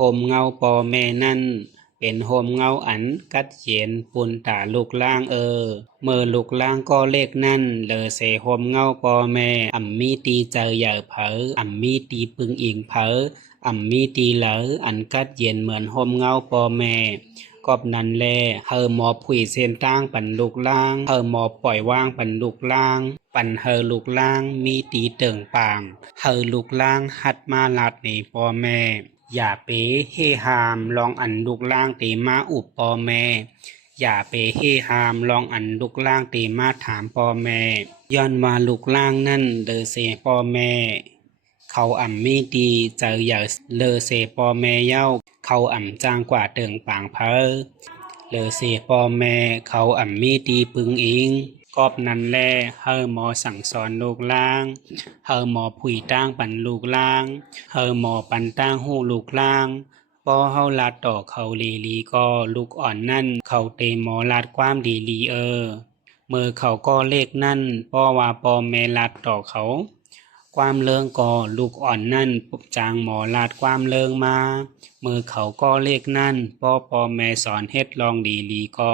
โฮมเงาปอแม่นั่นเป็นโฮมเงาอันกัดเย็นปุ่นตาลูกล่างเมื่อลูกล่างก็เลขนั่นเลอเสโฮมเงาปอแม่อ่ำมีตีเจอใหญ่เผออ่ำมีตีปึงอิงเผออ่ำมีตีเหลออันกัดเย็นเหมือนโฮมเงาปอแม่กอบนั้นแลเฮอหมอผุยเส้นตั้งปันลูกล่างเฮอหมอปล่อยว่างปันลูกล่างปันเฮอลูกล่างมีตีเติ่งปางเฮอลูกล่างหัดมาลาดในปอแม่อย่าเปเฮฮามลองอันลูกล่างตีมาอุบปอแม่อย่าเปเฮฮามลองอันลูกล่างตีมาถามปอแม่ย้อนว่าลูกล่างนั่นเดอเสปอแม่เขาอ่ำมีดีเจออย่าเลอเสปอแม่เย้าเขาอ่ำจางกว่าเติงปางเพอเลอเสปอแม่เขาอ่ำมีดีปึงอิงกอบนั้นแลเฮอหมอสั่งสอนลูกล่างเฮอหมอผุยตั้งปันลูกล่างเฮอหมอปันตั้งหูลูกล่างปอเฮาลาดต่อเขาลีลีก็ลูกอ่อนนั่นเขาเตหมอลาดความลีลีเมื่อเขาก็เลขนั่นป้อว่าปอแม่ลาดต่อเขาความเลิงก็ลูกอ่อนนั่นปุบจางหมอลาดความเลิงมาเมื่อเขาก็เลขนั่นป้อปอแม่สอนเฮ็ดลองดีลีก็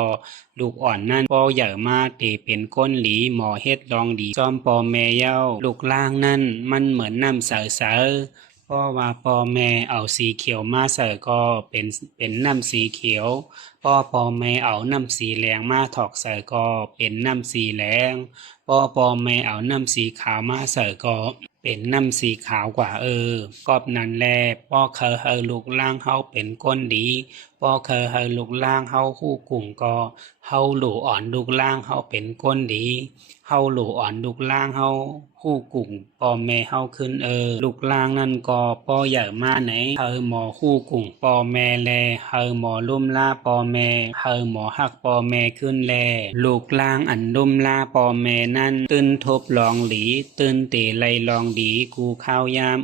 ลูกอ่อนนั่นป้อใหญ่มาเตเป็นก้นหลีหมอเฮ็ดลองดีจอมปอแม่เย้าลูกล่างนั่นมันเหมือนน้ำเสอเพราะว่าปอแม่เอาสีเขียวมาใส่ก็เป็นน้ำสีเขียวปอแม่เอาน้ำสีแดงมาถอกใส่ก็เป็นน้ำสีแดงปอแม่เอาน้ำสีขาวมาใส่ก็เป็นน้ำสีขาวกว่ากอบนั้นแลป้อเคยเฮอลูกล่างเฮาเป็นก้นดีป้อเคยเฮอลูกล่างเฮาคู่กลุ่มก็เฮาหลูอ่อนลูกล่างเฮาเป็นก้นดีเฮาหลูอ่อนลูกล่างเฮาคู่กลุ่มปอแม่เฮาขึ้นลูกล่างนั่นก็ป้อใหญ่มาไหนเฮอหมอคู่กลุ่มปอแม่แลเฮอหมอลุ่มล่าปอแม่เฮอหมอหักปอแม่ขึ้นแลลูกล่างอันลุ่มล่าปอแม่นั่นตื่นทบลองหลีตื่นเตไลลองดีกูข้าวยาม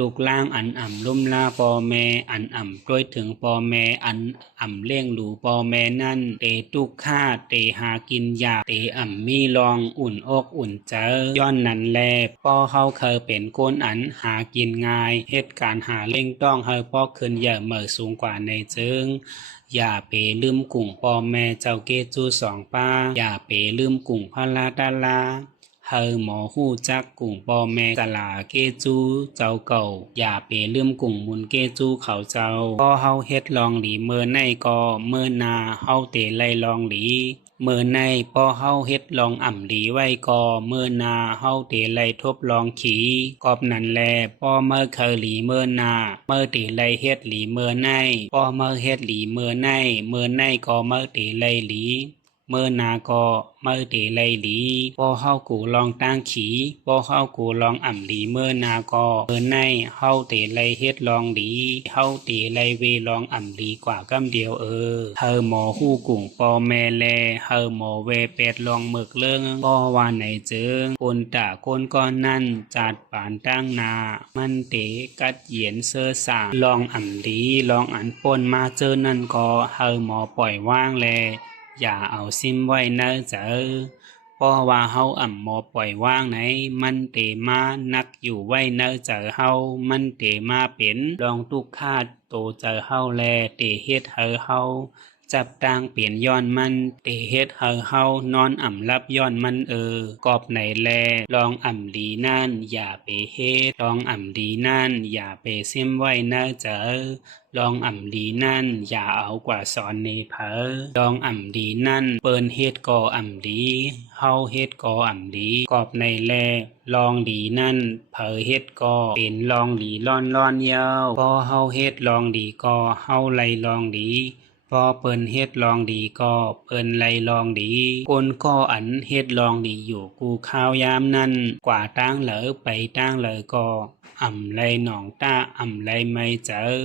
ลูกล่างอันอ่ำลุ่มล่าปอแม่อันอ่ำด้วยถึงปอแม่อันอ่ำเลี้ยงหลูปอแม่นั่นเตตุกฆ่าเตหากินยาเตอ่ำมีลองอุ่นอกอุ่นเจอย้อนนั้นแลป้อเฮาเคยเป็นก้นอันหากินง่ายเหตุการหาเล่งต้องเฮาป้อขึ้นเยอะเหมื่อสูงกว่าในเจิงอย่าเปลืมกุ่งปอแม่เจ้าเกจูสองป้าอย่าเปลืมกุ่งพระลาดาลาเฮอหมอหู้จักกุ่งปอแม่กะลาเกจูเจ้าเก่าอย่าเปลืมกุ่งมุนเกจูเขาเจ้าป้อเฮาเฮ็ดลองหลีเมื่อในก็เมื่อนาเฮาเตไลลองหลีเมื่อในป้อเฮาเฮ็ดลองอ่ำหลีไว้ก็เมื่อนาเฮาเตไลทบลองขีกอบนั้นแลป้อเมื่อเคยหลีเมื่อนาเมื่อเตไลเฮ็ดหลีเมื่อในป้อเมื่อเฮ็ดหลีเมื่อในก็เมื่อเตไลหลีเมื่อนาก็เมื่อเตไลหลีป้อเฮากูลองตั้งขีป้อเฮากูลองอ่ำหลีเมื่อนาก็เมื่อในเฮาเตไลเฮ็ดลองหลีเฮาเตไลเวลองอ่ำหลีกว่ากำเดียวเฮอหมอฮู้กุ่งปอแม่แลเฮอหมอเวเป็ดลองหมึกเลิงป้อว่าไหนเจิงปนตะก้นก้อนนั่นจัดปานตั้งนามันเตกัดเหยียนเสื้อสาลองอ่ำหลีลองอันปนมาเจอนั่นก็เฮอหมอปล่อยว่างแลอย่าเอาซิมไว้เนอเจอป้อว่าเฮาอ่ำหมอปล่อยว่างไหนมันเตมานักอยู่ไว้เนอเจอเฮามันเตมาเป็นลองตุกคาดโตเจอเฮาแลเตเฮ็ดเฮาจับต่างเปลี่ยนย้อนมันเตเฮ็ดเฮานอนอ่ำรับย้อนมันกอบไหนแลลองอ่ำดีนั่นอย่าไปเฮ็ดลองอ่ำดีนั่นอย่าไปซิมไว้เนอเจอลองอ่ำดีนั่นอย่าเอากว่าสอนในเผอลองอ่ำดีนั่นเปิ้นเฮ็ดก่ออ่ำดีเฮาเฮ็ดก่ออ่ำดีกอบในแลลองดีนั่นเผอเฮ็ดก่อเป็นลองดีล่อนเยาวพอเฮาเฮ็ดลองดีก็เฮาไลลองดีพอเปิ้นเฮ็ดลองดีก็เปิ้นไลลองดีคนก็อันเฮ็ดลองดีอยู่กูข้าวยามนั่นกว่าตั้งเหลอไปตั้งเลยก็อ่ำไลหนองต้าอ่ำไลไม่เจอ